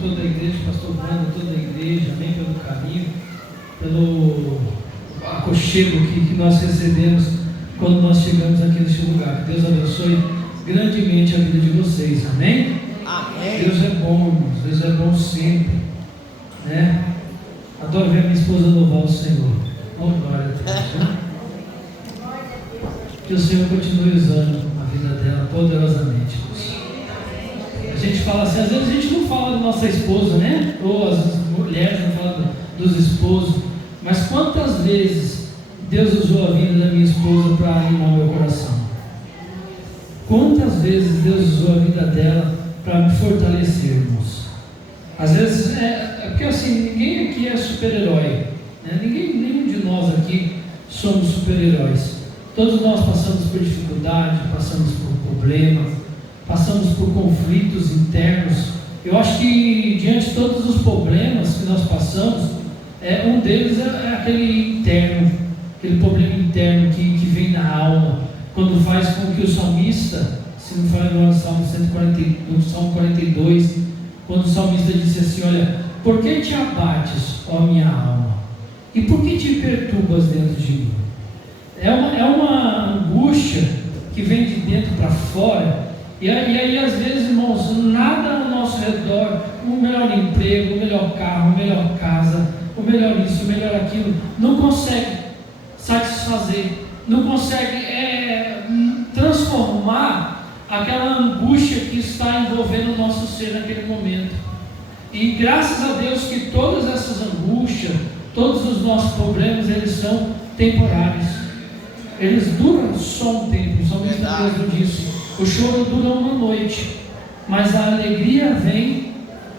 toda a igreja, pastor Bruno, toda a igreja, amém, pelo carinho, pelo aconchego que nós recebemos quando nós chegamos aqui neste lugar. Que Deus abençoe grandemente a vida de vocês, amém? Amém. Deus é bom, irmãos, Deus é bom sempre, né? Adoro ver a minha esposa louvar o Senhor. Oh, glória a Deus, né? Que o Senhor continue usando a vida dela poderosamente. A gente fala assim, às vezes a gente não fala da nossa esposa, né? Ou as mulheres não falam dos esposos, mas quantas vezes Deus usou a vida da minha esposa para animar o meu coração? Quantas vezes Deus usou a vida dela para me fortalecer, irmãos? Às vezes é porque assim, ninguém aqui é super-herói, né? Nenhum de nós aqui somos super-heróis. Todos nós passamos por dificuldade, passamos por problemas, passamos por conflitos internos. Eu acho que diante de todos os problemas que nós passamos, um deles é aquele interno, aquele problema interno que vem na alma, quando faz com que o salmista, se não for no Salmo 42, quando o salmista disse assim: olha, por que te abates, ó minha alma? E por que te perturbas dentro de mim? É uma angústia que vem de dentro para fora. E aí às vezes, irmãos, nada ao nosso redor, o melhor emprego, o melhor carro, a melhor casa, o melhor isso, o melhor aquilo, não consegue satisfazer, não consegue transformar aquela angústia que está envolvendo o nosso ser naquele momento. E graças a Deus que todas essas angústias, todos os nossos problemas, eles são temporários. Eles duram só um tempo. O salmista mesmo disse: o choro dura uma noite, mas a alegria vem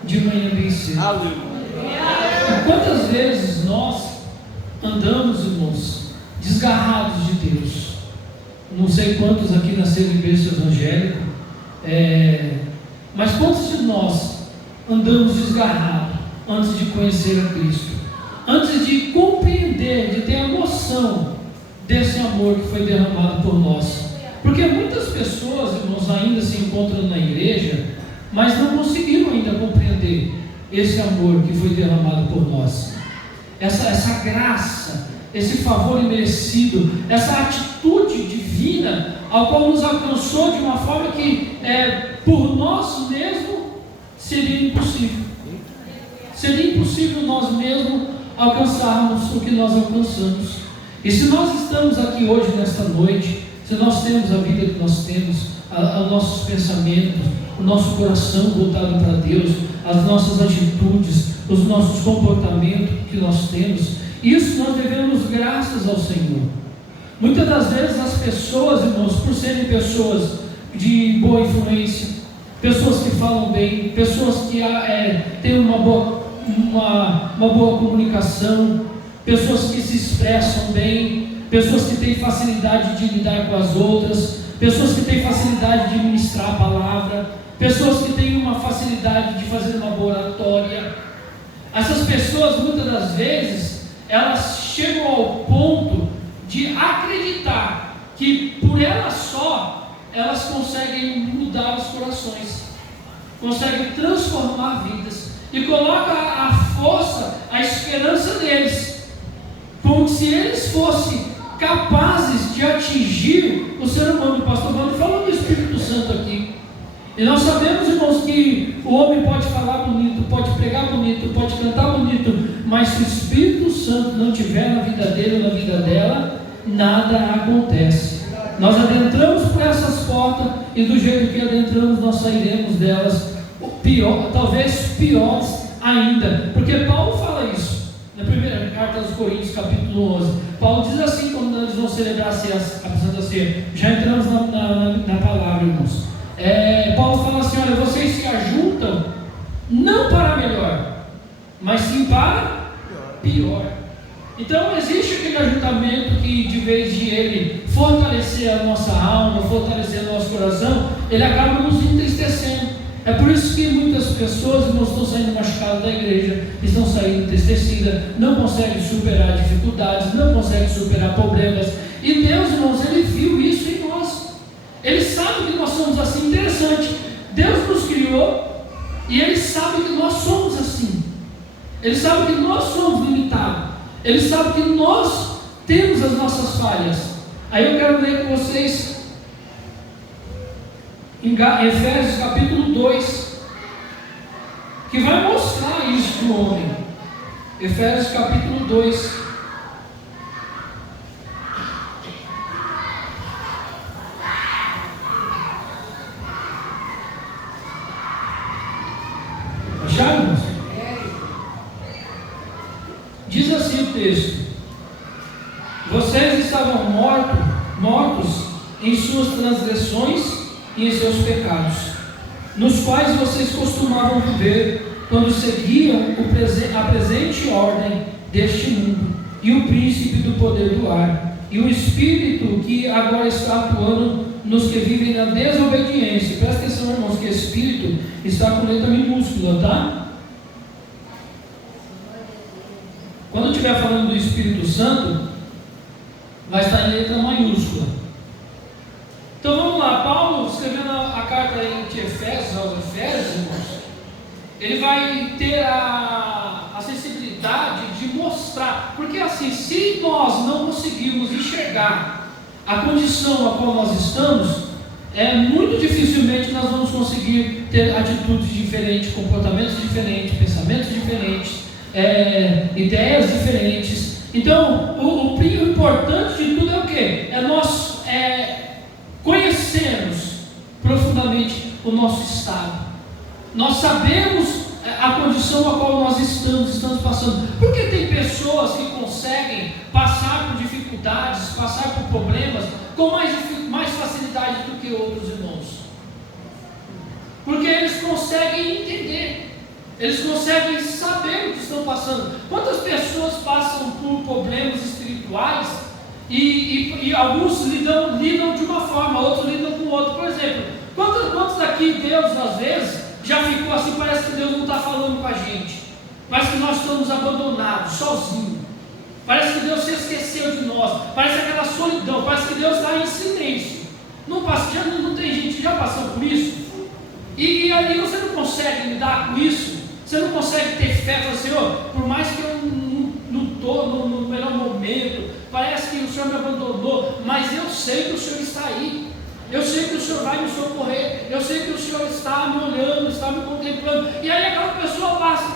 de manhã bem cedo. E quantas vezes nós andamos, irmãos, desgarrados de Deus? Não sei quantos aqui nasceram em berço evangélico, mas quantos de nós andamos desgarrados antes de conhecer a Cristo, antes de compreender, de ter a noção desse amor que foi derramado por nós? Porque muitas pessoas, irmãos, ainda se encontram na igreja, mas não conseguiram ainda compreender esse amor que foi derramado por nós, essa graça, esse favor imerecido, essa atitude divina, ao qual nos alcançou de uma forma que por nós mesmos seria impossível. Seria impossível nós mesmos alcançarmos o que nós alcançamos. E se nós estamos aqui hoje, nesta noite, se nós temos a vida que nós temos, os nossos pensamentos, o nosso coração voltado para Deus, as nossas atitudes, os nossos comportamentos que nós temos, isso nós devemos graças ao Senhor. Muitas das vezes as pessoas, irmãos, por serem pessoas de boa influência, pessoas que falam bem, pessoas que têm uma boa comunicação, pessoas que se expressam bem, pessoas que têm facilidade de lidar com as outras, pessoas que têm facilidade de ministrar a palavra, pessoas que têm uma facilidade de fazer uma boa oratória. Essas pessoas, muitas das vezes, elas chegam ao ponto de acreditar que por elas só, elas conseguem mudar os corações, conseguem transformar vidas, e coloca a força, a esperança neles, como se eles fossem capazes de atingir o ser humano. O pastor Wanda falou do Espírito Santo aqui, e nós sabemos, irmãos, que o homem pode falar bonito, pode pregar bonito, pode cantar bonito, mas se o Espírito Santo não tiver na vida dele ou na vida dela, nada acontece. Nós adentramos por essas portas, e do jeito que adentramos, nós sairemos delas talvez piores ainda, porque Paulo fala isso na primeira carta aos Coríntios, capítulo 11. Paulo diz assim, quando eles vão celebrar a Santa Ceia, já entramos na palavra, irmãos. Paulo fala assim: olha, vocês se ajuntam não para melhor, mas sim para pior. Então existe aquele ajuntamento que, de vez de ele fortalecer a nossa alma, fortalecer o nosso coração, ele acaba nos entristecendo. É por isso que muitas pessoas não estão saindo machucadas da igreja, estão saindo entristecidas, não conseguem superar dificuldades, não conseguem superar problemas. E Deus, irmãos, Ele viu isso em nós. Ele sabe que nós somos assim. Interessante, Deus nos criou e Ele sabe que nós somos Ele sabe que nós somos limitados. Ele sabe que nós temos as nossas falhas. Aí eu quero ler com vocês em Efésios capítulo 2, que vai mostrar isso do homem. Efésios capítulo 2. Acharam? Diz assim o texto: vocês estavam mortos em suas transgressões e em seus pecados, nos quais vocês costumavam viver quando seguiam a presente ordem deste mundo, e o príncipe do poder do ar, e o espírito que agora está atuando nos que vivem na desobediência. Presta atenção, irmãos, que espírito está com letra minúscula, tá? Quando estiver falando do Espírito Santo, vai estar em letra maiúscula. Então vamos lá, Paulo, escrevendo a carta de Efésios aos Efésios, irmãos, ele vai ter a sensibilidade de mostrar, porque assim, se nós não conseguirmos enxergar a condição a qual nós estamos, muito dificilmente nós vamos conseguir ter atitudes diferentes, comportamentos diferentes, pensamentos diferentes, ideias diferentes. Então, o importante de tudo é o quê? É nós conhecermos profundamente o nosso estado. Nós sabemos a condição a qual nós estamos passando. Porque tem pessoas que conseguem passar por dificuldades, passar por problemas com mais facilidade do que outros irmãos. Porque eles conseguem entender. Eles conseguem saber o que estão passando. Quantas pessoas passam por problemas espirituais e alguns lidam de uma forma, outros lidam com outra. Por exemplo, quantos aqui Deus às vezes já ficou assim, parece que Deus não está falando com a gente, parece que nós estamos abandonados, sozinhos, parece que Deus se esqueceu de nós, parece aquela solidão, parece que Deus está em silêncio. Não tem gente que já passou por isso? E ali você não consegue lidar com isso. Você não consegue ter fé, falar, Senhor, por mais que eu não estou no melhor momento, parece que o Senhor me abandonou, mas eu sei que o Senhor está aí, eu sei que o Senhor vai me socorrer, eu sei que o Senhor está me olhando, está me contemplando. E aí aquela pessoa passa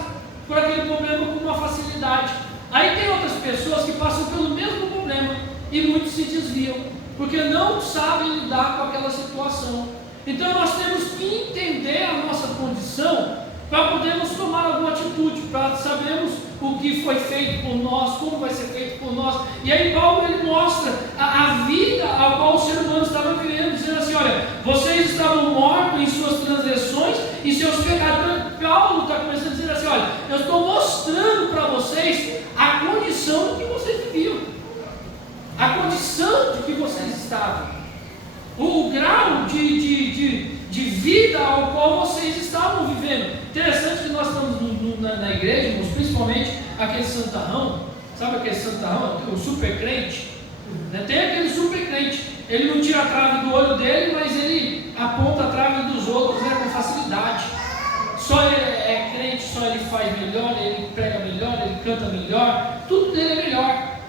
por aquele problema com uma facilidade. Aí tem outras pessoas que passam pelo mesmo problema e muitos se desviam, porque não sabem lidar com aquela situação. Então nós temos que entender a nossa condição para podermos tomar alguma atitude, para sabermos o que foi feito por nós, como vai ser feito por nós. E aí Paulo ele mostra a vida a qual o ser humano estava vivendo, dizendo assim, olha, vocês estavam mortos em suas transgressões e seus pecados. Paulo está começando a dizer assim, olha, eu estou mostrando para vocês a condição que vocês viviam, a condição de que vocês estavam, o grau de vida ao qual vocês estavam vivendo. Interessante que nós estamos na igreja, irmãos, principalmente aquele santarrão, sabe aquele santarrão, o super crente, né? Tem aquele super crente, ele não tira a trave do olho dele, mas ele aponta a trave dos outros com facilidade. Só ele é crente, só ele faz melhor, ele prega melhor, ele canta melhor, tudo dele é melhor.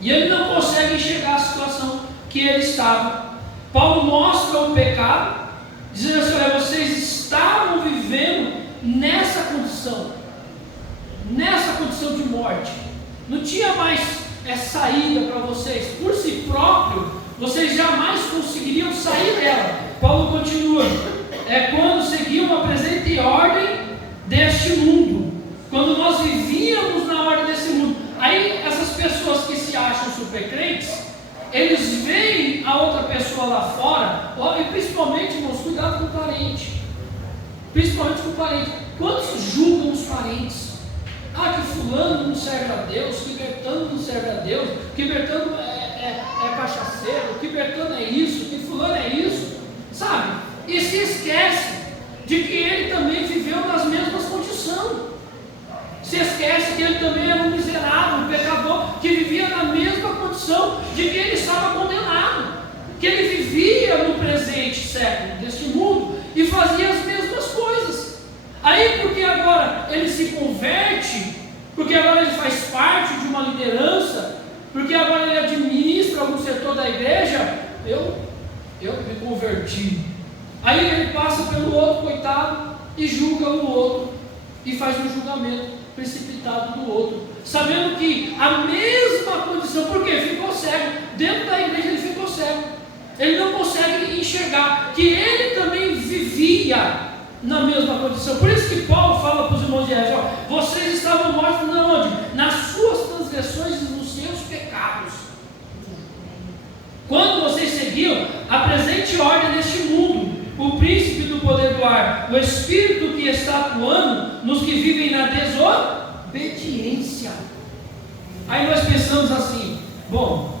E ele não consegue enxergar a situação que ele estava. Paulo mostra o pecado, dizendo assim, olha, vocês estavam vivendo nessa condição de morte, não tinha mais saída para vocês, por si próprio, vocês jamais conseguiriam sair dela. Paulo continua, quando seguiam a presente ordem deste mundo, quando nós vivíamos na ordem desse mundo. Aí essas pessoas que se acham super crentes, eles veem a outra pessoa lá fora, e principalmente, irmãos, cuidado com o parente. Principalmente com o parente. Quantos julgam os parentes? Que fulano não serve a Deus, que Bertano não serve a Deus, que Bertano é cachaceiro, que Bertano é isso, que fulano é isso, sabe? E se esquece de que ele também viveu nas mesmas condições. Se esquece que ele também era um miserável, um pecador, que vivia na mesma condição de que ele estava condenado, que ele vivia no presente século deste mundo e fazia as mesmas coisas. Aí porque agora ele se converte, porque agora ele faz parte de uma liderança, porque agora ele administra algum setor da igreja, eu me converti. Aí ele passa pelo outro, coitado, e julga o outro, e faz um julgamento precipitado do outro, sabendo que a mesma condição, porque ficou cego, dentro da igreja ele ficou cego, ele não consegue enxergar que ele também vivia na mesma condição. Por isso que Paulo fala para os irmãos de Éfeso: vocês estavam mortos na onde? Nas suas transgressões e nos seus pecados, quando vocês seguiam a presente ordem neste mundo, o príncipe do poder do ar, o espírito que está atuando nos que vivem na desobediência. Aí nós pensamos assim: bom,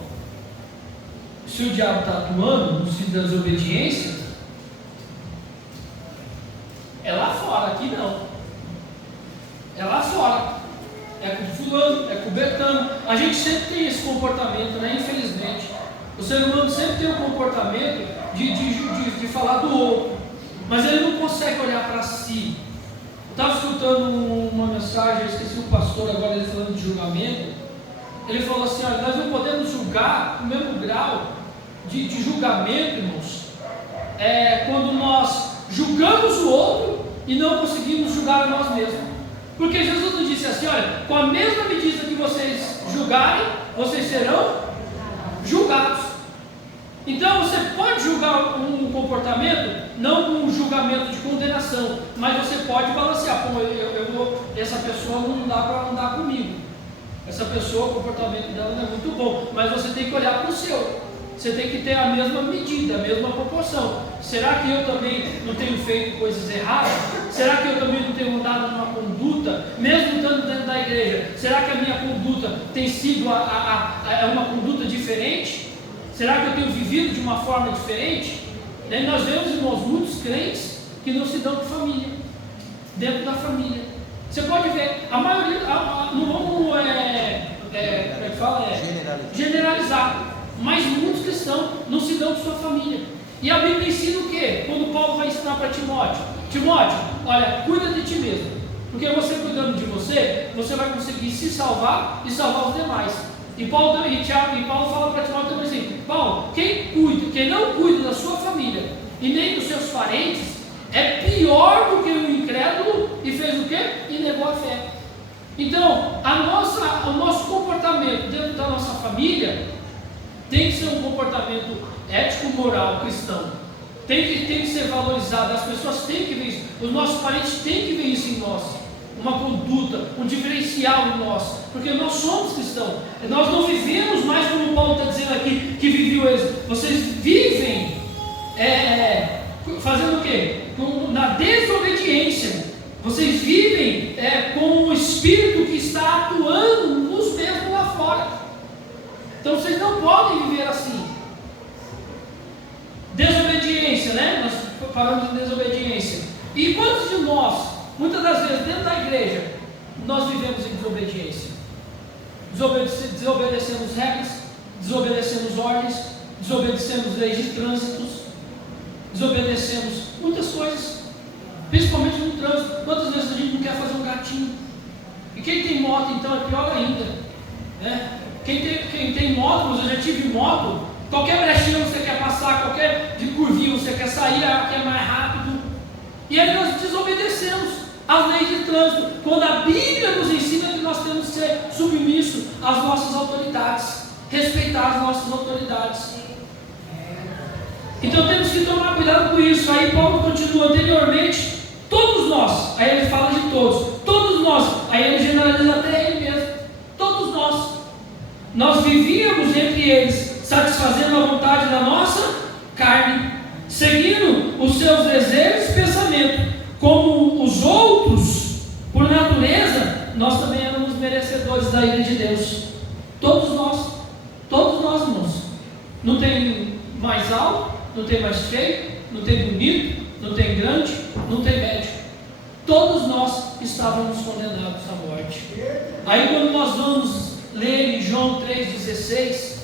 se o diabo está atuando no sentido da desobediência, é lá fora, aqui não. É lá fora. É com o fulano, é com o Betano. A gente sempre tem esse comportamento, né? Infelizmente. O ser humano sempre tem o comportamento de falar do outro, mas ele não consegue olhar para si. Eu estava escutando uma mensagem, eu esqueci o pastor agora, ele falando de julgamento. Ele falou assim: olha, nós não podemos julgar com o mesmo grau de julgamento, irmãos, quando nós julgamos o outro e não conseguimos julgar a nós mesmos. Porque Jesus nos disse assim: olha, com a mesma medida que vocês julgarem, vocês serão julgados. Então você pode julgar um comportamento, não com um julgamento de condenação, mas você pode balancear: pô, essa pessoa não dá para andar comigo, essa pessoa, o comportamento dela não é muito bom, mas você tem que olhar para o seu, você tem que ter a mesma medida, a mesma proporção. Será que eu também não tenho feito coisas erradas? Será que eu também não tenho andado numa conduta, mesmo estando dentro da igreja, será que a minha conduta tem sido uma conduta diferente? Será que eu tenho vivido de uma forma diferente? Daí nós vemos, irmãos, muitos crentes que não se dão com família, dentro da família. Você pode ver, a maioria, não vamos generalizar, mas muitos cristãos não se dão com sua família. E a Bíblia ensina o quê? Quando Paulo vai ensinar para Timóteo: Timóteo, olha, cuida de ti mesmo, porque você cuidando de você, você vai conseguir se salvar e salvar os demais. E Paulo fala para Timóteo também assim: Paulo, quem não cuida da sua família e nem dos seus parentes, é pior do que o incrédulo e fez o quê? E negou a fé. Então, o nosso comportamento dentro da nossa família tem que ser um comportamento ético, moral, cristão. Tem que ser valorizado. As pessoas têm que ver isso. Os nossos parentes têm que ver isso em nós. Uma conduta, um diferencial em nós. Porque nós somos cristãos. Nós não vivemos mais como Paulo está dizendo aqui, que viveu eles. Vocês vivem fazendo o quê? Na desobediência. Vocês vivem com um espírito que está atuando nos mesmos lá fora. Então vocês não podem viver assim. Desobediência, né? Nós falamos de desobediência. E quantos de nós, muitas das vezes dentro da igreja, nós vivemos em desobediência? Desobedecemos regras, desobedecemos ordens, desobedecemos leis de trânsitos, desobedecemos muitas coisas, principalmente no trânsito. Quantas vezes a gente não quer fazer um gatinho? E quem tem moto então é pior ainda, né? Quem tem moto, eu já tive moto, qualquer brechinha você quer passar, qualquer de curvinha você quer sair, quer mais rápido. E aí nós desobedecemos as leis de trânsito, quando a Bíblia nos ensina que nós temos que ser submissos às nossas autoridades, respeitar as nossas autoridades. Então temos que tomar cuidado com isso. Aí Paulo continua: anteriormente, todos nós, aí ele fala de todos nós, aí ele generaliza até ele mesmo, todos nós vivíamos entre eles, satisfazendo a vontade da nossa carne, seguindo os seus desejos e pensamentos. Como os outros, por natureza, nós também éramos merecedores da ira de Deus. Todos nós, irmãos. Não tem mais alto, não tem mais feio, não tem bonito, não tem grande, não tem médio. Todos nós estávamos condenados à morte. Aí quando nós vamos ler em João 3,16,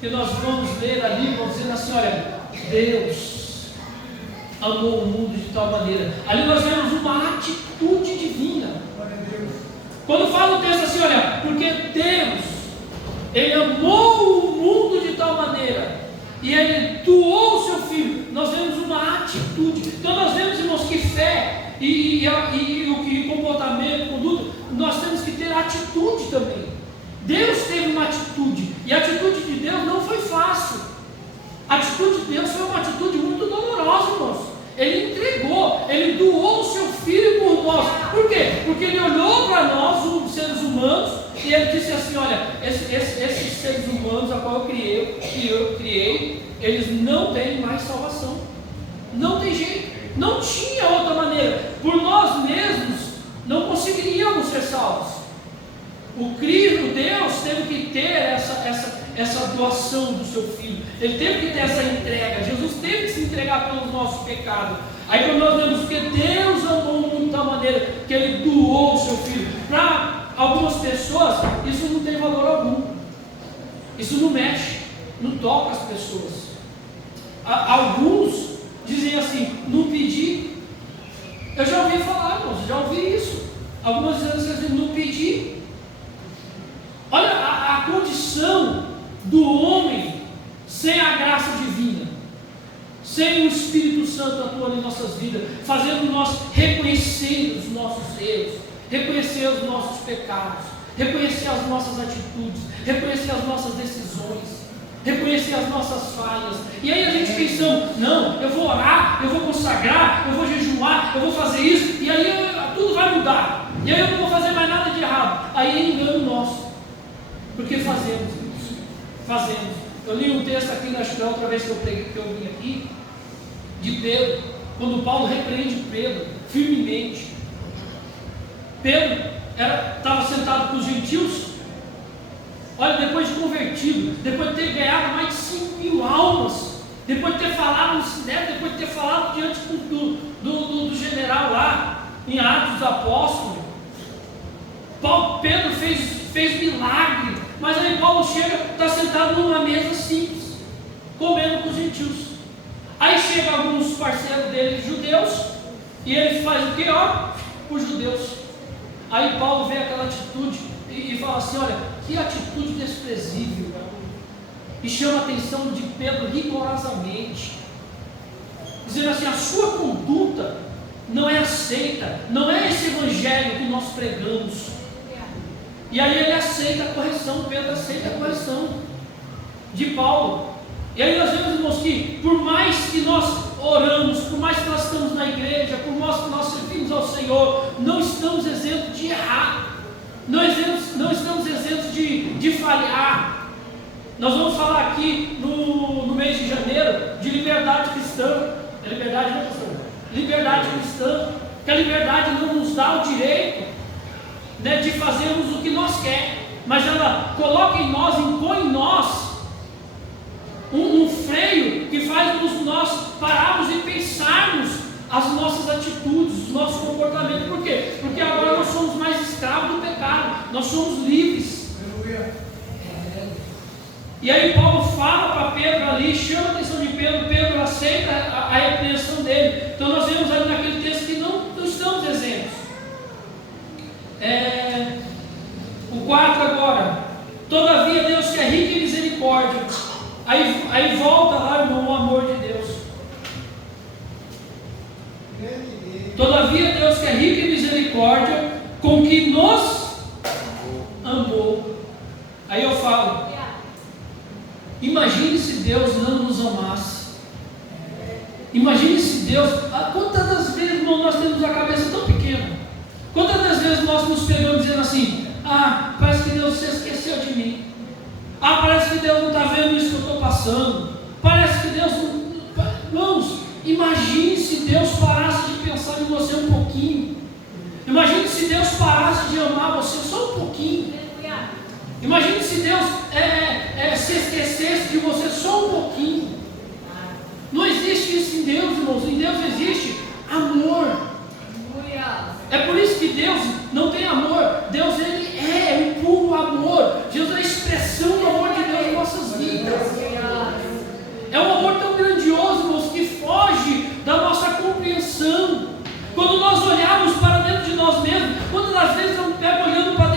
que nós vamos ler ali, vamos dizer assim: olha, Deus amou o mundo de tal maneira. Ali nós vemos uma atitude divina. Quando fala o texto assim, olha, porque Deus, Ele amou o mundo de tal maneira, e Ele doou o seu Filho, nós vemos uma atitude. Então nós vemos, irmãos, que fé e comportamento, conduta, nós temos que ter atitude também. Deus teve uma atitude, e a atitude de Deus não foi fácil. A atitude de Deus foi uma atitude muito dolorosa, irmãos. Ele entregou, Ele doou o seu Filho por nós. Por quê? Porque Ele olhou para nós, os seres humanos, e Ele disse assim, olha, esses seres humanos a qual eu criei, eles não têm mais salvação. Não tem jeito. Não tinha outra maneira. Por nós mesmos, não conseguiríamos ser salvos. O Cristo, Deus, teve que ter essa doação do seu Filho. Ele teve que ter essa entrega. Jesus teve que se entregar pelos nossos pecados. Aí quando nós vemos que Deus amou o mundo de tal maneira que Ele doou o seu Filho. Para algumas pessoas, isso não tem valor algum. Isso não mexe, não toca as pessoas. Alguns dizem assim, não pedi. Eu já ouvi falar, irmãos, já ouvi isso. Algumas vezes assim, não pedi. Olha a condição do homem sem a graça divina, sem o Espírito Santo atuando em nossas vidas, fazendo nós reconhecer os nossos erros, reconhecer os nossos pecados, reconhecer as nossas atitudes, reconhecer as nossas decisões, reconhecer as nossas falhas. E aí a gente pensando, não, eu vou orar, eu vou consagrar, eu vou jejuar, eu vou fazer isso, e aí tudo vai mudar, e aí eu não vou fazer mais nada de errado. Aí é engano nosso. Porque fazemos isso. Fazemos. Eu li um texto aqui, acho que da outra vez que eu vim aqui, de Pedro, quando Paulo repreende Pedro, firmemente. Pedro estava sentado com os gentios. Olha, depois de convertido, depois de ter ganhado mais de 5.000 almas, depois de ter falado no Sinédrio, depois de ter falado diante do general lá, em Atos dos Apóstolos, Pedro fez milagre. Mas aí Paulo chega, está sentado numa mesa simples, comendo com os gentios. Aí chega alguns parceiros dele, judeus, e ele faz o que? Ó, os judeus. Aí Paulo vê aquela atitude e fala assim, olha, que atitude desprezível. E chama a atenção de Pedro rigorosamente, dizendo assim, a sua conduta não é aceita, não é esse evangelho que nós pregamos. E aí ele aceita a correção, Pedro aceita a correção de Paulo. E aí nós vemos, irmãos, que por mais que nós oramos, por mais que nós estamos na igreja, por mais que nós servimos ao Senhor, não estamos isentos de errar, não estamos isentos de falhar. Nós vamos falar aqui no mês de janeiro de liberdade cristã. É liberdade, né, pastor? Liberdade cristã, que a liberdade não nos dá o direito de fazermos o que nós queremos, mas ela coloca em nós, impõe em nós um freio que faz nós pararmos e pensarmos as nossas atitudes, os nossos comportamentos. Por quê? Porque agora nós somos mais escravos do pecado, nós somos livres. E aí Paulo fala para Pedro ali, chama a atenção de Pedro, Pedro aceita a repreensão dele. Então nós vemos ali naquele texto que não estamos isentos. O 4 agora, todavia Deus que é rico em misericórdia, aí volta lá, irmão, o amor de Deus. Todavia Deus que é rico em misericórdia, com que nos amou. Aí eu falo, imagine se Deus não nos amasse. Imagine se Deus, quantas das vezes, irmão, nós temos a cabeça tão pequena. Quantas das vezes nós nos pegamos dizendo assim, parece que Deus se esqueceu de mim. Parece que Deus não está vendo isso que eu estou passando. Parece que Deus não... Irmãos, imagine se Deus parasse de pensar em você um pouquinho. Imagine se Deus parasse de amar você só um pouquinho. Imagine se Deus se esquecesse de você só um pouquinho. Não existe isso em Deus, irmãos. Em Deus existe amor. É por isso que Deus não tem amor. Deus, Ele é o puro amor. Deus é a expressão do amor de Deus em nossas vidas. É um amor tão grandioso, irmãos, que foge da nossa compreensão. Quando nós olharmos para dentro de nós mesmos, quantas das vezes eu me pego olhando para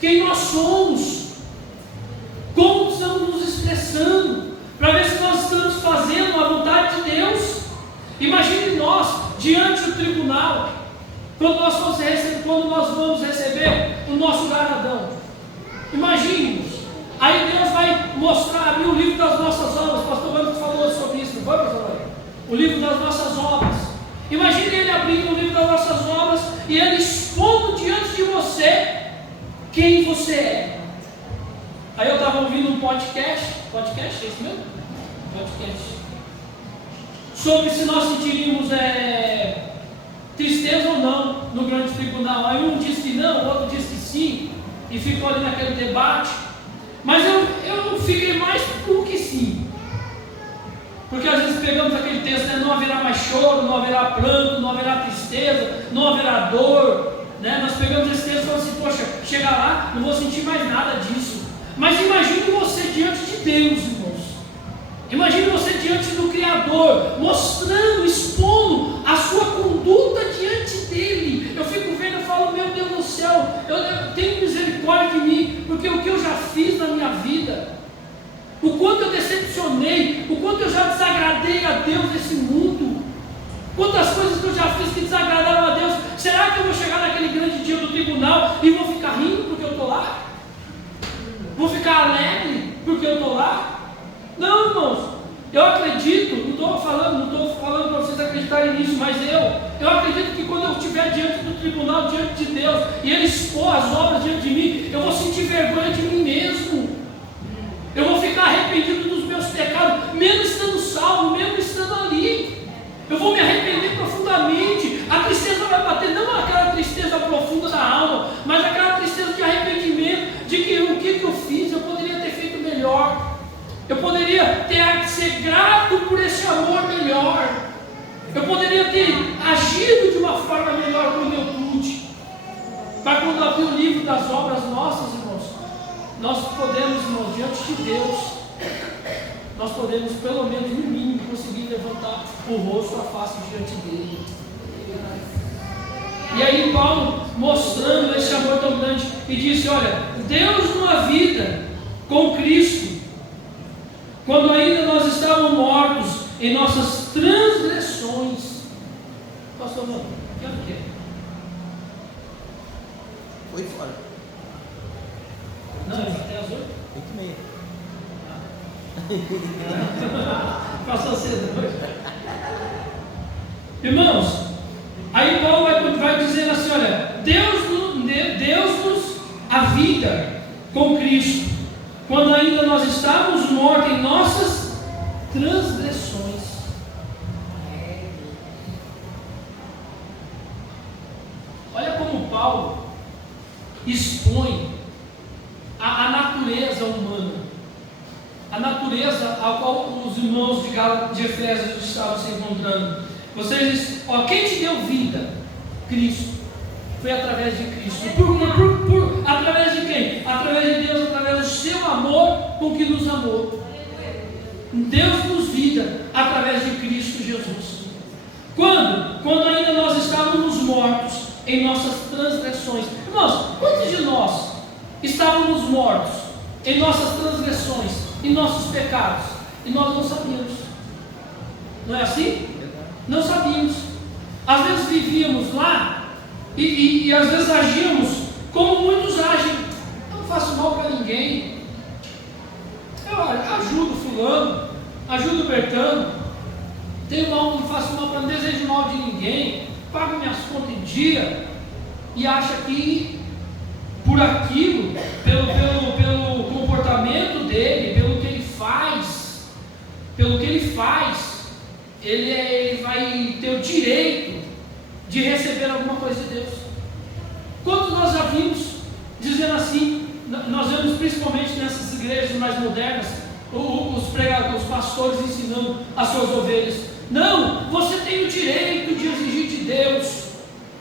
quem nós somos, como estamos nos expressando, para ver se nós estamos fazendo a vontade de Deus. Imagine nós, diante do tribunal, quando nós vamos receber o nosso galardão. Imagine-nos. Aí Deus vai mostrar, abrir o livro das nossas obras. O pastor Wanda falou sobre isso, não foi, pastor Wanda? O livro das nossas obras. Imagine ele abrindo o livro das nossas obras e ele expondo diante de você quem você é. Aí eu estava ouvindo um podcast, é isso mesmo? Podcast, sobre se nós sentiríamos tristeza ou não no grande tribunal. Aí um diz que não, o outro diz que sim, e ficou ali naquele debate. Mas eu fiquei mais por que sim. Porque às vezes pegamos aquele texto, né? Não haverá mais choro, não haverá pranto, não haverá tristeza, não haverá dor, né? Nós pegamos esse texto e falamos assim, poxa, chegar lá, não vou sentir mais nada disso. Mas imagine você diante de Deus, irmãos. Imagine você diante do Criador, mostrando, expondo a sua conduta diante dele. Eu fico vendo, eu falo, meu Deus do céu, eu tenho misericórdia de mim, porque o que eu já fiz na minha vida, o quanto eu decepcionei, o quanto eu já desagradei a Deus nesse mundo, quantas coisas que eu já fiz que desagradaram a Deus. Será que eu vou chegar naquele grande dia do tribunal e vou ficar rindo porque eu estou lá? Vou ficar alegre porque eu estou lá? Não, irmãos, eu acredito, não estou falando para vocês acreditarem nisso, mas eu acredito que quando eu estiver diante do tribunal, diante de Deus, e Ele expor as obras diante de mim, eu vou sentir vergonha de mim mesmo. Eu vou ficar arrependido dos meus pecados, mesmo estando salvo, mesmo estando ali. Eu vou me arrepender profundamente. A tristeza vai bater, não aquela tristeza profunda da alma, mas aquela tristeza de arrependimento, de que o que eu fiz, eu poderia ter feito melhor. Eu poderia ser grato por esse amor melhor. Eu poderia ter agido de uma forma melhor quando eu pude. Para quando abrir o livro das obras nossas, irmãos, nós podemos, irmãos, diante de Deus, nós podemos, pelo menos no mínimo, conseguir levantar o rosto, a face diante dele. E aí Paulo, mostrando esse amor tão grande, e disse, olha, Deus numa vida com Cristo, quando ainda nós estávamos mortos em nossas transgressões. Pastor, não, o que é? Foi fora. Não, até as 8? 8h30. Passou cedo hoje. Irmãos, aí Paulo vai dizendo assim, olha, Deus nos a vida com Cristo, quando ainda nós estávamos mortos em nossas transgressões. Olha como Paulo expõe a natureza humana, a natureza a qual os irmãos de Efésios estavam se encontrando. Vocês, quem te deu vida? Cristo. Foi através de Cristo. Através de quem? Através de Deus, através do seu amor com que nos amou. Deus nos vida através de Cristo Jesus. Quando? Quando ainda nós estávamos mortos em nossas transgressões. Irmãos, quantos de nós estávamos mortos em nossas transgressões, em nossos pecados, e nós não sabíamos? Não é assim? Não sabíamos. Às vezes vivíamos lá e às vezes agíamos como muitos agem. Eu não faço mal para ninguém, eu ajudo fulano, ajudo Bertano, tenho mal, não faço mal para não desejo mal de ninguém, pago minhas contas em dia, e acha que por aquilo, pelo comportamento dele, pelo que ele faz, ele vai ter o direito de receber alguma coisa de Deus. Quando nós já vimos dizendo assim, nós vemos principalmente nessas igrejas mais modernas, os pregadores, os pastores ensinando as suas ovelhas, não, você tem o direito de exigir de Deus.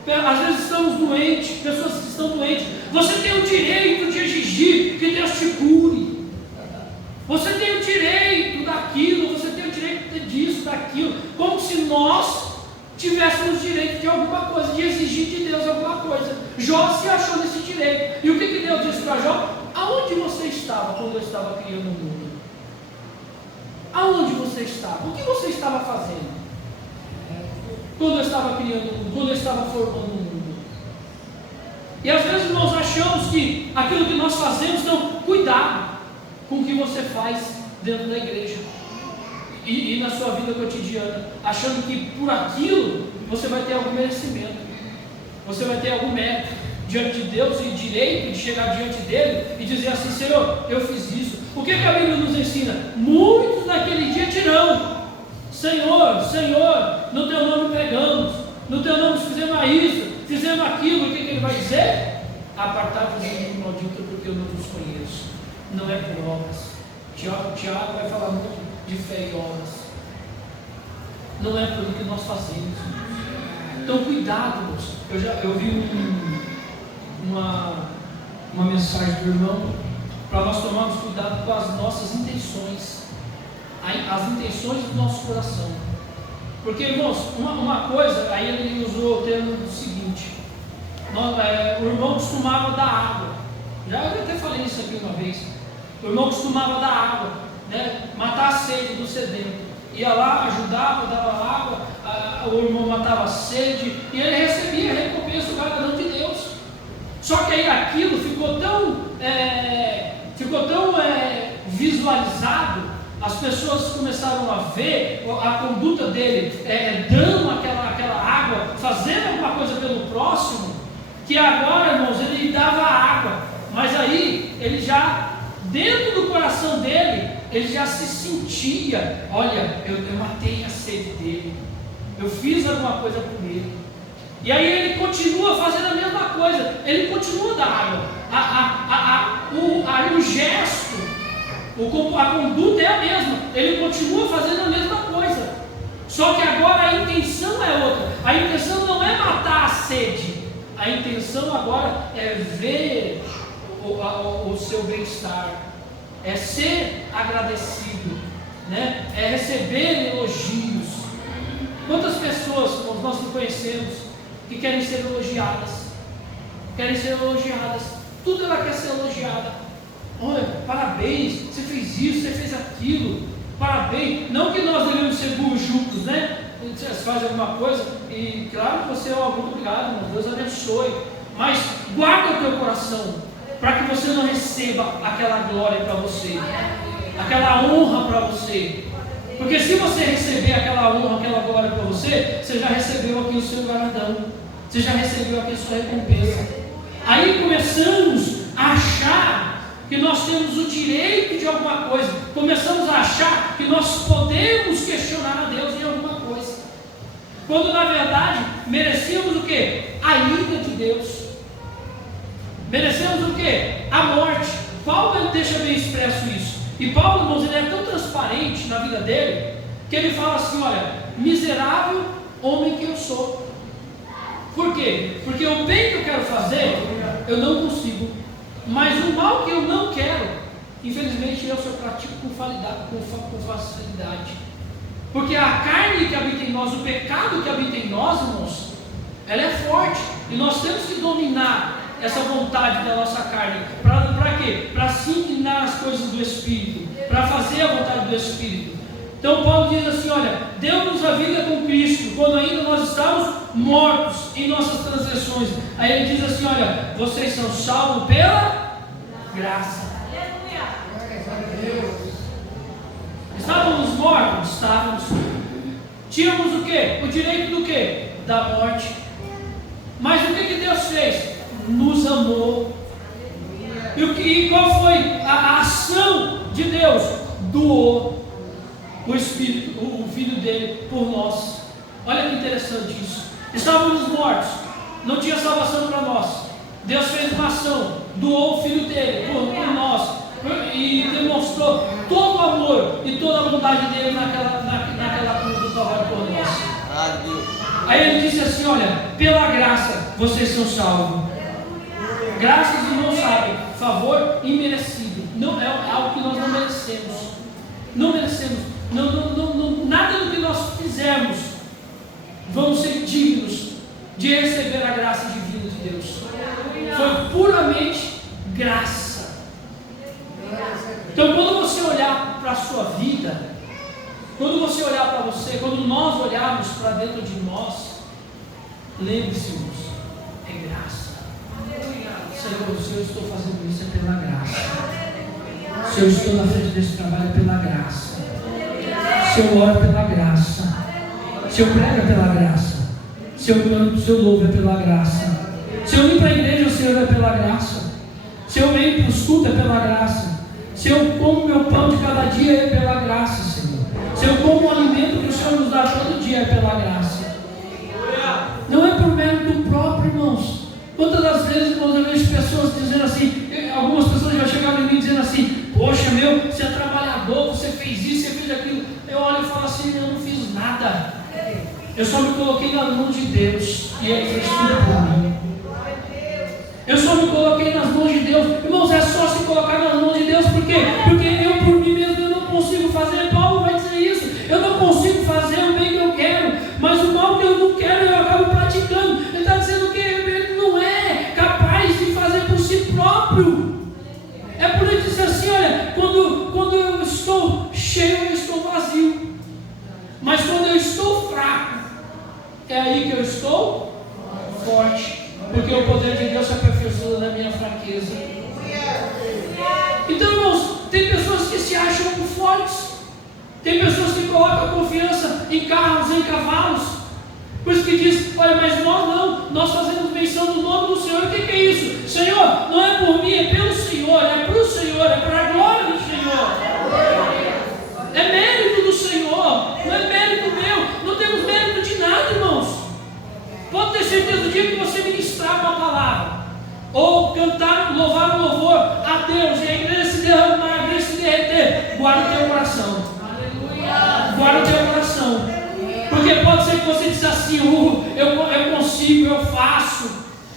Às vezes estamos doentes, pessoas que estão doentes, você tem o direito de exigir que Deus te cure. Você tem o direito daquilo, você tem o direito disso, daquilo, como se nós tivéssemos direito de alguma coisa, de exigir de Deus alguma coisa. Jó se achou nesse direito. E o que Deus disse para Jó? Aonde você estava quando eu estava criando o mundo? Aonde você estava? O que você estava fazendo? Quando eu estava criando o mundo, quando eu estava formando o mundo. E às vezes nós achamos que aquilo que nós fazemos, então, cuidado com o que você faz dentro da igreja e na sua vida cotidiana, achando que por aquilo você vai ter algum merecimento, você vai ter algum mérito diante de Deus e direito de chegar diante dele e dizer assim: Senhor, eu fiz isso. O que a Bíblia nos ensina? Muitos naquele dia dirão: Senhor, Senhor, no teu nome pregamos, no teu nome fizemos isso, fizemos aquilo. O que ele vai dizer? Apartai-vos de mim, maldito, porque eu não vos conheço. Não é por obras. Tiago vai falar muito de fé e obras. Não é pelo que nós fazemos. Então cuidado, moço. Eu vi uma mensagem do irmão para nós tomarmos cuidado com as nossas intenções, as intenções do nosso coração. Porque, irmãos, uma coisa, aí ele usou o termo do seguinte: o irmão costumava dar água. Eu até falei isso aqui uma vez. O irmão costumava dar água, né? Matar a sede do sedento. Ia lá, ajudava, dava água, o irmão matava a sede e ele recebia a recompensa do galardão de Deus. Só que aí aquilo ficou tão visualizado, as pessoas começaram a ver a conduta dele, dando aquela água, fazendo alguma coisa pelo próximo, que agora, irmãos, ele dava água, mas aí ele já, dentro do coração dele, ele já se sentia: olha, eu matei a sede dele, eu fiz alguma coisa por ele. E aí ele continua fazendo a mesma coisa, ele continua da água, o gesto, a conduta é a mesma, ele continua fazendo a mesma coisa, só que agora a intenção é outra. A intenção não é matar a sede, a intenção agora é ver o seu bem-estar, é ser agradecido, né? É receber elogios. Quantas pessoas nós conhecemos que querem ser elogiadas? Tudo ela quer ser elogiada. Olha, parabéns, você fez isso, você fez aquilo, parabéns. Não que nós devemos ser burjucos, né? Você faz alguma coisa e claro que você, muito obrigado, irmão, Deus abençoe, mas guarda o teu coração, para que você não receba aquela glória para você, aquela honra para você. Porque se você receber aquela honra, aquela glória para você, você já recebeu aqui o seu galardão, você já recebeu aqui a sua recompensa. Aí começamos a achar que nós temos o direito de alguma coisa, começamos a achar que nós podemos questionar a Deus em alguma coisa, quando na verdade merecemos o quê? A ira de Deus. Merecemos o quê? A morte. Paulo deixa bem expresso isso. E Paulo, irmãos, ele é tão transparente na vida dele, que ele fala assim: olha, miserável homem que eu sou. Por quê? Porque o bem que eu quero fazer, eu não consigo. Mas o mal que eu não quero, infelizmente eu só pratico com facilidade. Porque a carne que habita em nós, o pecado que habita em nós, irmãos, ela é forte. E nós temos que dominar essa vontade da nossa carne. Para quê? Para se inclinar as coisas do Espírito, para fazer a vontade do Espírito. Então Paulo diz assim: olha, deu-nos a vida com Cristo, quando ainda nós estávamos mortos em nossas transgressões. Aí ele diz assim: olha, vocês são salvos pela graça. Estávamos mortos? Estávamos. Tínhamos o quê? O direito do quê? Da morte. Mas o que Deus fez? Nos amou. E qual foi a ação de Deus? Doou o Espírito, o Filho dele por nós. Olha que interessante isso. Estávamos mortos, não tinha salvação para nós. Deus fez uma ação, doou o Filho dele por nós e demonstrou todo o amor e toda a bondade dele naquela cruz do Calvário por nós. Aí ele disse assim: olha, pela graça vocês são salvos. Graças não sabem, favor imerecido. Não é algo que nós não merecemos. Não merecemos. Nada do que nós fizermos vão ser dignos de receber a graça divina de Deus. Foi puramente graça. Então, quando você olhar para a sua vida, quando você olhar para você, quando nós olharmos para dentro de nós, lembre-se, irmãos, é graça. Senhor, se eu estou fazendo isso é pela graça. Se eu estou na frente desse trabalho é pela graça. Se eu oro pela graça. Se eu prego é pela graça. Se eu canto, se eu louvo é pela graça. Se eu vim para a igreja, Senhor, é pela graça. Se eu venho para os cultos é pela graça. Se eu como meu pão de cada dia é pela graça, Senhor. Se eu como o alimento que o Senhor nos dá todo dia é pela graça. Não é por mérito próprio, irmãos. Quantas das vezes, irmãos, eu vejo pessoas dizendo assim, algumas pessoas já chegaram em mim dizendo assim: poxa, meu, você é trabalhador, você fez isso, você fez aquilo. Eu olho e falo assim: eu não fiz nada. Eu só me coloquei na mão de Deus e Ele fez tudo por mim. Eu só me coloquei nas mãos de Deus. Irmãos, é só se colocar nas mãos de Deus. Por quê? Porque eu por mim mesmo eu não consigo fazer. Paulo vai dizer isso. Eu não consigo fazer o bem que eu quero, mas o mal que eu não quero eu acabo praticando. Ele está dizendo que ele não é capaz de fazer por si próprio. É por isso que diz assim: olha, quando eu estou cheio, eu estou vazio. Mas quando eu estou fraco, é aí que eu estou forte. Porque o poder de Deus se aperfeiçoa na minha fraqueza. Então, irmãos, tem pessoas que se acham fortes. Tem pessoas que colocam a confiança em carros, em cavalos. Por isso que diz: olha, mas nós não, nós fazemos menção do nome do Senhor. O que é isso? Senhor, não é por mim, é pelo Senhor, é para o Senhor, é para a glória do Senhor. É mérito do Senhor, não é mérito meu. Não temos mérito de nada, irmãos. Pode ter certeza, do dia que você ministrar uma palavra, ou cantar, louvar um louvor a Deus, e a igreja se derramar, a igreja se derreter, guarda o teu coração. Guarda o teu coração. Porque pode ser que você diz assim: eu consigo, eu faço.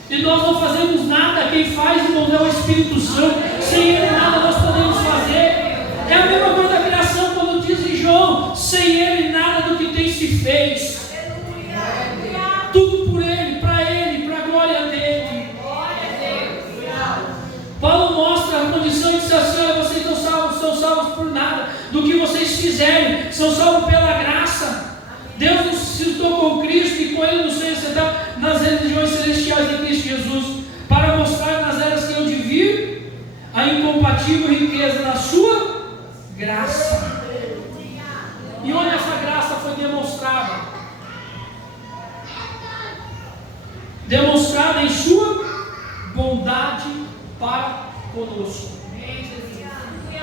E nós não fazemos nada. Quem faz, irmãos, é o Espírito Santo. Sem Ele nada nós podemos fazer. É a mesma coisa da criação, quando diz em João: sem Ele nada do que tem se fez. Tudo por Ele, para a glória dele. Paulo mostra a condição de dizer assim: olha, vocês não são salvos por nada do que vocês fizerem, são salvos pela graça. Deus nos suscitou com Cristo e com Ele nos fez sentar nas regiões celestiais de Cristo Jesus, para mostrar nas eras que hão de vir a incompatível riqueza da sua graça. E onde essa graça foi demonstrada em sua bondade para conosco.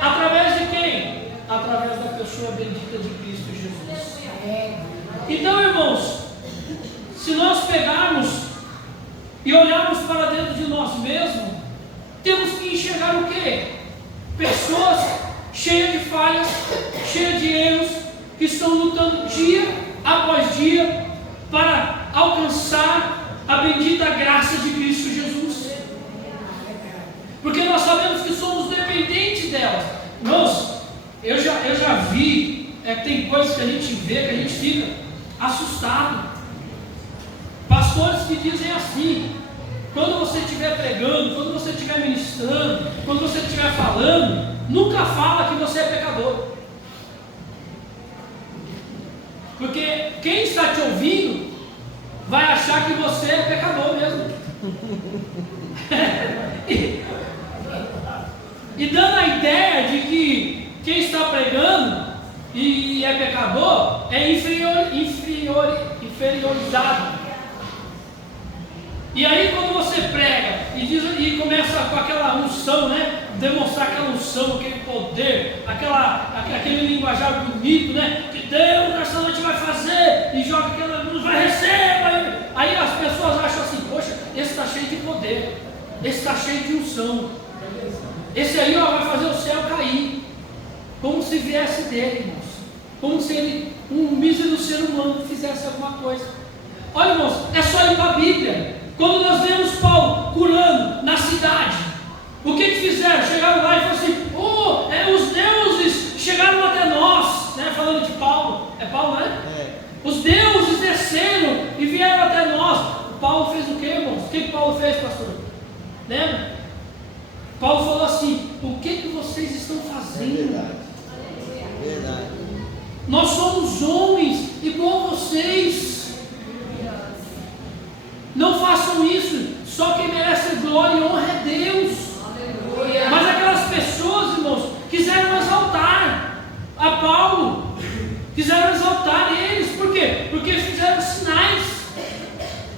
Através de quem? Através da pessoa bendita de Cristo Jesus. Então, irmãos, se nós pegarmos e olharmos para dentro de nós mesmos, temos que enxergar o quê? Pessoas cheias de falhas, cheias de erros, que estão lutando dia após dia para alcançar a bendita graça de Cristo Jesus. Porque nós sabemos que somos dependentes dela. Irmãos, eu já vi, tem coisas que a gente vê, que a gente fica assustado. Pastores que dizem assim: quando você estiver pregando, quando você estiver ministrando, quando você estiver falando, nunca fala que você é pecador. Porque quem está te ouvindo vai achar que você é pecador mesmo. E dando a ideia de que quem está pregando e é pecador é inferiorizado. E aí quando você prega e começa com aquela unção, né? Demonstrar aquela unção, aquele poder, aquele linguajar bonito, né? Que Deus nessa noite vai fazer, e joga aquela luz, vai receber. Aí as pessoas acham assim: poxa, esse está cheio de poder, esse está cheio de unção, esse aí vai fazer o céu cair, como se viesse dele, irmãos, como se ele, um mísero ser humano, fizesse alguma coisa. Olha, irmãos, é só ir para a Bíblia. Quando nós vemos Paulo curando na cidade, o que fizeram? Chegaram lá e falaram assim: os deuses chegaram até nós, né? Falando de Paulo, é Paulo, né? Os deuses desceram Lembra? Paulo falou assim: o que vocês estão fazendo? Verdade. Nós somos homens igual vocês. Não façam isso. Só quem merece glória e honra é Deus. Mas aquelas pessoas, irmãos, quiseram exaltar a Paulo, quiseram exaltar eles. Por quê? Porque eles fizeram sinais.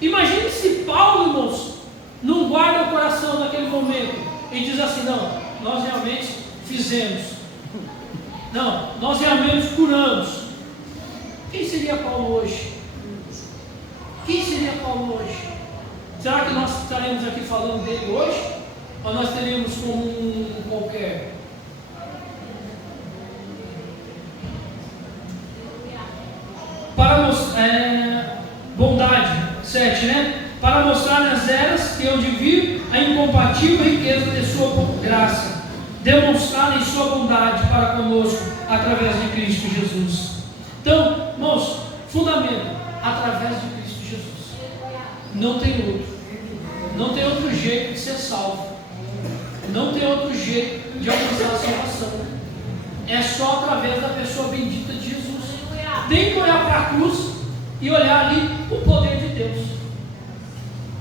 Imagine se Paulo, irmãos, não guarda o coração naquele momento e diz assim: não, nós realmente fizemos, não, nós realmente curamos. Quem seria Paulo hoje? Quem seria Paulo hoje? Será que nós estaremos aqui falando dele hoje? Ou nós teríamos como um qualquer? Para mostrar bondade, 7, né? Para mostrar nas eras que eu divido a incompatível riqueza de sua graça, demonstrada em sua bondade para conosco através de Cristo Jesus. Então, irmãos, fundamento, através de Cristo Jesus. Não tem outro. Não tem outro jeito de ser salvo. Não tem outro jeito de alcançar a salvação. É só através da pessoa bendita de Jesus. Tem que olhar para a cruz e olhar ali o poder de Deus.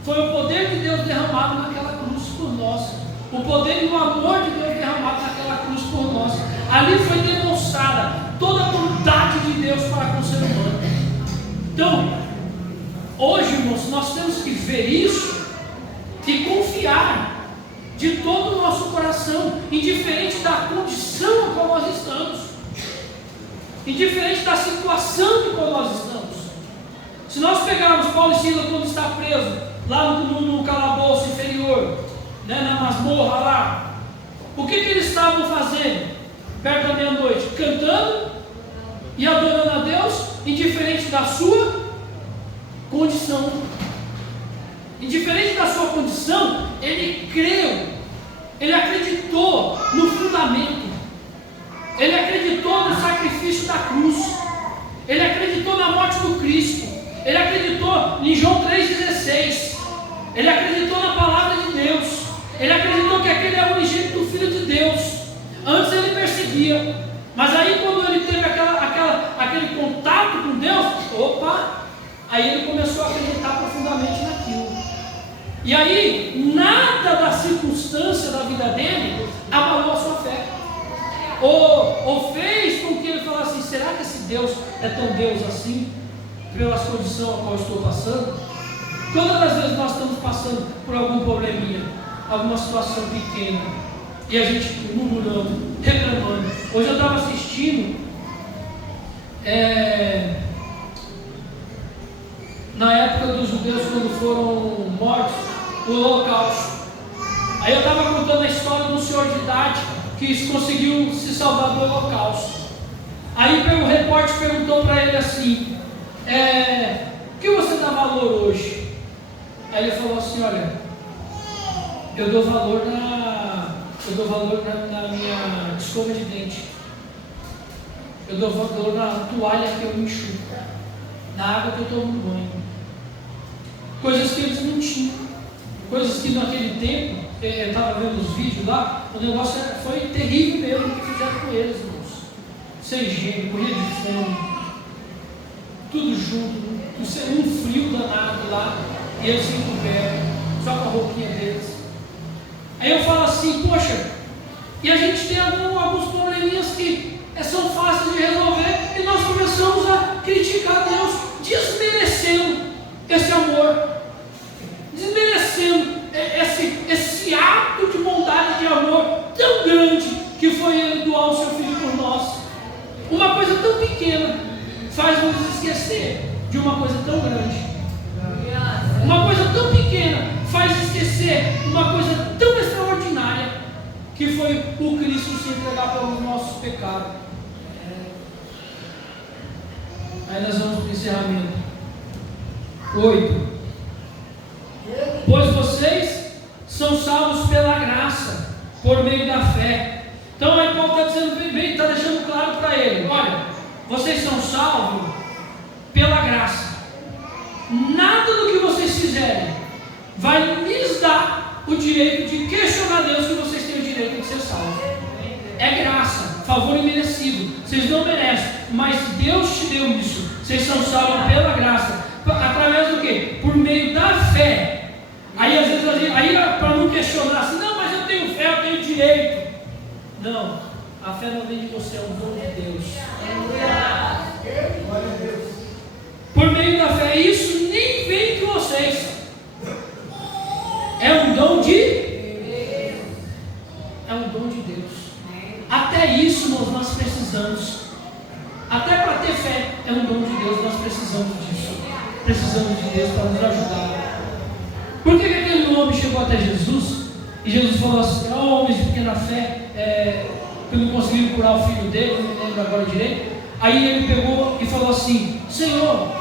Foi o poder de Deus derramado naquela cruz por nós. O poder e o amor de Deus derramado naquela cruz por nós. Ali foi demonstrada toda a bondade de Deus para com o ser humano. Então, hoje, irmãos, nós temos que ver isso e confiar de todo o nosso coração, indiferente da condição a qual nós estamos, indiferente da situação em qual nós estamos. Se nós pegarmos Paulo e Silas quando está preso, lá no calabouço inferior, né, na masmorra lá, o que eles estavam fazendo perto da meia-noite? Cantando e adorando a Deus, indiferente da sua condição. Indiferente da sua condição, ele creu, ele acreditou no fundamento, ele acreditou no sacrifício da cruz, ele acreditou na morte do Cristo, ele acreditou em João 3,16, ele acreditou na palavra de Deus, ele acreditou que aquele é o unigênito do Filho de Deus. Antes ele perseguia, mas aí quando ele teve aquele contato com Deus, aí ele começou a acreditar profundamente naquilo. E aí, nada da circunstância da vida dele abalou a sua fé. Ou fez com que ele falasse assim: será que esse Deus é tão Deus assim, pelas condições a qual eu estou passando? Todas as vezes nós estamos passando por algum probleminha, alguma situação pequena, e a gente murmurando, reclamando. Hoje eu estava assistindo na época dos judeus, quando foram mortos, o Holocausto. Aí eu estava contando a história de um senhor de idade que conseguiu se salvar do Holocausto. Aí o repórter perguntou para ele assim: o que você dá valor hoje? Aí ele falou assim: olha, eu dou valor na minha escova de dente, eu dou valor na toalha que eu me enxugo, na água que eu tomo banho. Coisas que eles não tinham, coisas que naquele tempo, eu estava vendo os vídeos lá, o negócio foi terrível mesmo o que fizeram com eles, irmãos. Sem higiene, morria de fome, tudo junto, um frio danado lá, e eles sem coberto, só com a roupinha deles. Aí eu falo assim: poxa, e a gente tem alguns probleminhas que são fáceis de resolver, e nós começamos a criticar Deus, desmerecendo esse amor, desmerecendo esse ato de bondade, de amor tão grande que foi Ele doar o seu Filho por nós. Uma coisa tão pequena faz-nos esquecer de uma coisa tão grande. Uma coisa tão pequena faz esquecer uma coisa tão extraordinária, que foi o Cristo se entregar pelos nossos pecados. Aí nós vamos para o encerramento. 8. Pois vocês são salvos pela graça, por meio da fé. Então aí Paulo está dizendo bem, está deixando claro para ele: olha, vocês são salvos pela graça. Nada do que vocês fizerem vai lhes dar o direito de questionar Deus, que vocês têm o direito de ser salvos. É graça, favor imerecido. Vocês não merecem, mas Deus te deu isso. Vocês são salvos pela graça. Através do quê? Por meio da fé. Aí às vezes para não questionar assim, não, mas eu tenho fé, eu tenho direito. Não, a fé não vem de você, é um dom de Deus. Por meio da fé, isso nem vem de vocês. É um dom de Deus. Até isso nós precisamos. Até para ter fé é um dom de Deus. Nós precisamos disso. Precisamos de Deus para nos ajudar. Por que aquele homem chegou até Jesus e Jesus falou assim: homens de pequena fé, que não conseguiram curar o filho dele, não me lembro agora direito. Aí ele pegou e falou assim: Senhor,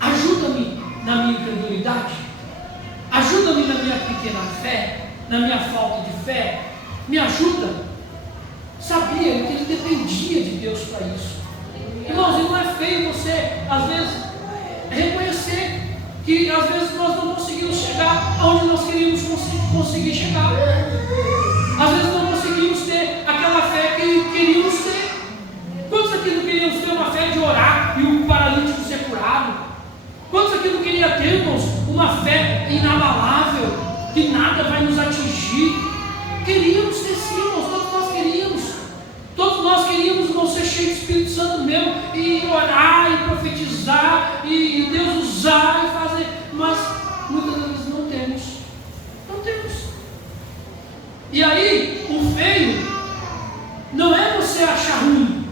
ajuda-me na minha incredulidade, ajuda-me na minha pequena fé, na minha falta de fé, me ajuda. Sabia que ele dependia de Deus para isso. Irmãos, não é feio você, às vezes, reconhecer que às vezes nós não conseguimos chegar aonde nós queríamos conseguir chegar. Às vezes não conseguimos ter aquela fé que queríamos ter. Quantos aqui não queríamos ter uma fé de orar e o paralítico ser curado? Quantos aqui não queriam ter, irmãos, uma fé inabalável, que nada vai nos atingir? Queríamos ter sim, irmãos, todos nós queríamos. Todos nós queríamos, irmãos, ser cheios do Espírito Santo mesmo, e orar, e profetizar, e Deus usar, e fazer, mas muitas vezes não temos. Não temos. E aí, o feio não é você achar ruim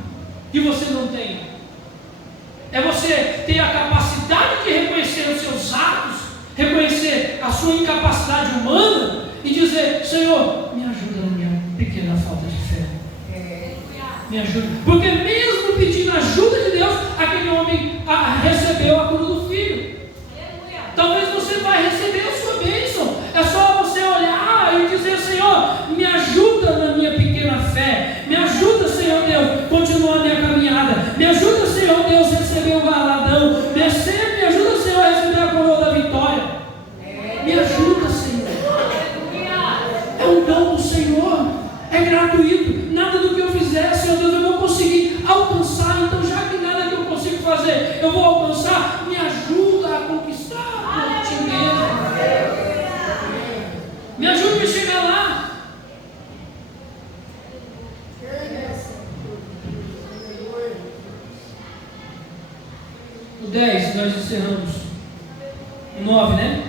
que você não tem. É você ter a capacidade de reconhecer os seus atos, reconhecer a sua incapacidade humana e dizer: Senhor, me ajuda na minha pequena falta de fé. Me ajuda. Porque mesmo pedindo ajuda de Deus, aquele homem recebeu a cura do filho. Talvez você vai receber a sua bênção. É só você olhar e dizer: Senhor, me ajuda na minha pequena fé. Me ajuda, Senhor Deus, continuar a minha caminhada. Me ajuda, Senhor Deus, a receber o galardão. Me ajuda, Senhor, a receber a coroa da vitória. Me ajuda, Senhor. É um dom do Senhor. É gratuito. Nada do que eu fizer, Senhor Deus, eu vou conseguir alcançar. Então, já que nada que eu consigo fazer eu vou alcançar, me ajuda a conquistar por ti mesmo. Me ajuda a chegar lá. O 10, nós encerramos. O 9, né?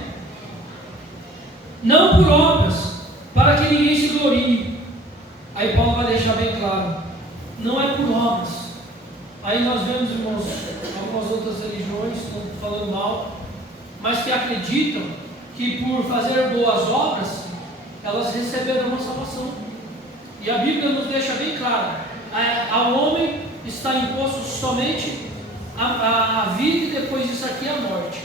Não por obras, para que ninguém se glorie. Aí Paulo vai deixar bem claro: não é por obras. Aí nós vemos, irmãos, algumas outras religiões, estão falando mal, mas que acreditam que por fazer boas obras, elas receberão a salvação. E a Bíblia nos deixa bem claro: ao homem está imposto somente a vida, e depois disso aqui a morte.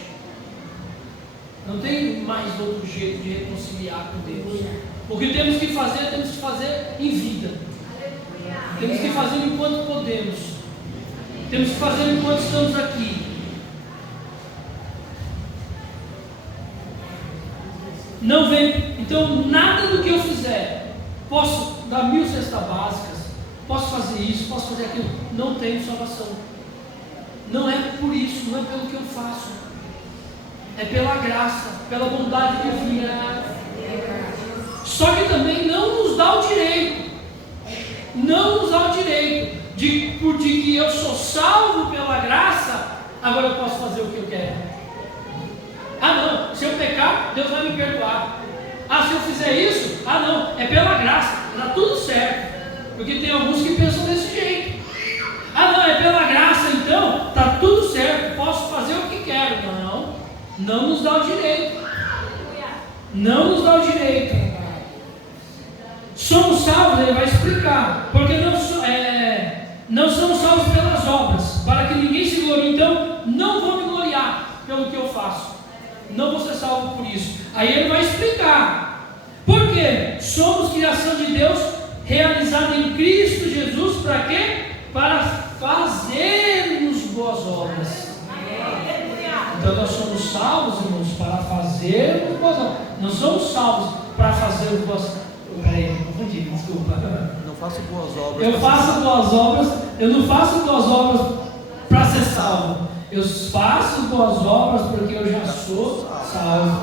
Não tem mais outro jeito de reconciliar com Deus. O que temos que fazer em vida. Temos que fazer enquanto podemos. Temos que fazer enquanto estamos aqui. Não vem. Então, nada do que eu fizer, posso dar 1000 cestas básicas, posso fazer isso, posso fazer aquilo, não tenho salvação. Não é por isso, não é pelo que eu faço. É pela graça, pela bondade divina. Só que também não nos dá o direito. Não nos dá o direito de que eu sou salvo pela graça, agora eu posso fazer o que eu quero. Ah não, se eu pecar, Deus vai me perdoar. Ah, se eu fizer isso, ah não, é pela graça, está tudo certo. Porque tem alguns que pensam desse jeito. Ah não, é pela graça, então está tudo certo, posso fazer o que quero. Não nos dá o direito. Não nos dá o direito. Somos salvos, ele vai explicar, porque não somos salvos pelas obras, para que ninguém se glorie. Então, não vou me gloriar pelo que eu faço, não vou ser salvo por isso. Aí ele vai explicar, porque somos criação de Deus, realizada em Cristo Jesus, para quê? Para fazermos boas obras. Então nós somos salvos, irmãos, para fazermos boas obras. Não somos salvos para fazer boas... Peraí, confundi, desculpa. Não faço boas obras. Eu faço boas obras, eu não faço boas obras para ser salvo. Eu faço boas obras porque eu já sou salvo.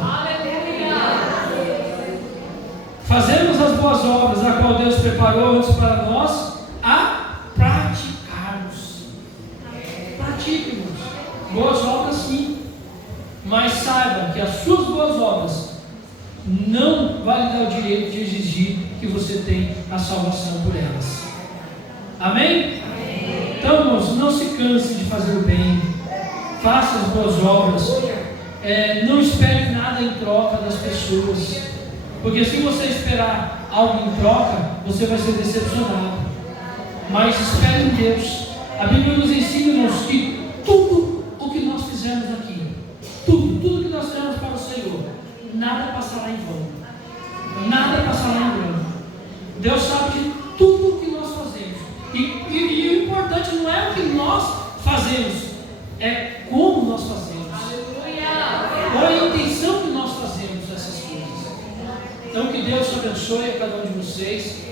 Fazemos as boas obras, a qual Deus preparou antes para nós, a praticarmos. Pratique-nos. Boas obras sim. Mas saiba que as suas boas obras não vai lhe dar o direito de exigir que você tenha a salvação por elas. Amém? Então, irmãos, não se canse de fazer o bem. Faça as boas obras. Não espere nada em troca das pessoas. Porque se você esperar algo em troca, você vai ser decepcionado. Mas espere em Deus. A Bíblia nos ensina, irmãos, que tudo o que nós fizemos aqui, tudo que nós fizemos para o Senhor, nada passará em vão. Nada passará em vão. Deus sabe de tudo o que nós fazemos. E o importante não é o que nós fazemos, é como nós fazemos. Qual é a intenção que nós fazemos essas coisas. Então que Deus abençoe a cada um de vocês.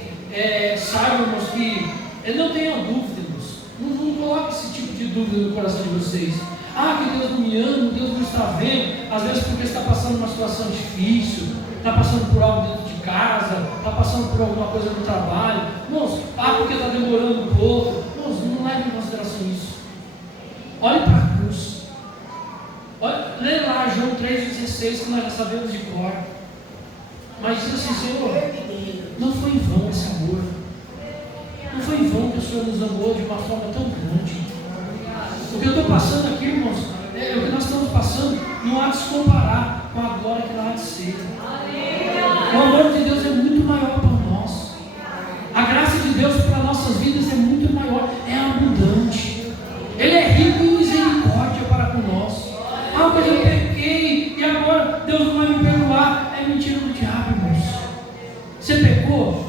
Saibam que não tenham dúvidas. Não coloque esse tipo de dúvida no coração de vocês. Que Deus não me ama, Deus não está vendo. Às vezes porque está passando uma situação difícil, está passando por algo dentro de casa, está passando por alguma coisa no trabalho. Irmãos, porque está demorando um pouco. Irmãos, não leve em consideração isso. Olhe para a cruz. Lê lá João 3,16, que nós já sabemos de cor. Mas diz assim: Senhor, não foi em vão esse amor. Não foi em vão que o Senhor nos amou de uma forma tão grande. O que eu estou passando aqui, irmãos, o que nós estamos passando não há de se comparar com a glória que lá há de ser. O amor de Deus é muito maior para nós. A graça de Deus para nossas vidas é muito maior, é abundante. Ele é rico em misericórdia para com nós. Mas eu pequei e agora Deus não vai me perdoar. É mentira do diabo, irmãos. Você pecou?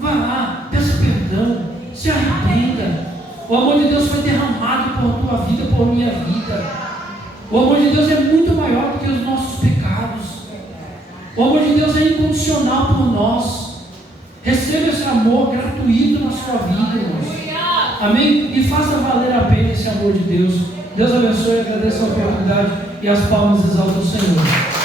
Vai lá, peça perdão, se arrependa. O amor de Deus foi derramado por tua vida, por minha vida. O amor de Deus é muito maior do que os nossos pecados. O amor de Deus é incondicional por nós. Receba esse amor gratuito na sua vida, irmãos. Amém? E faça valer a pena esse amor de Deus. Deus abençoe, agradeço a oportunidade e as palmas exaltam o Senhor.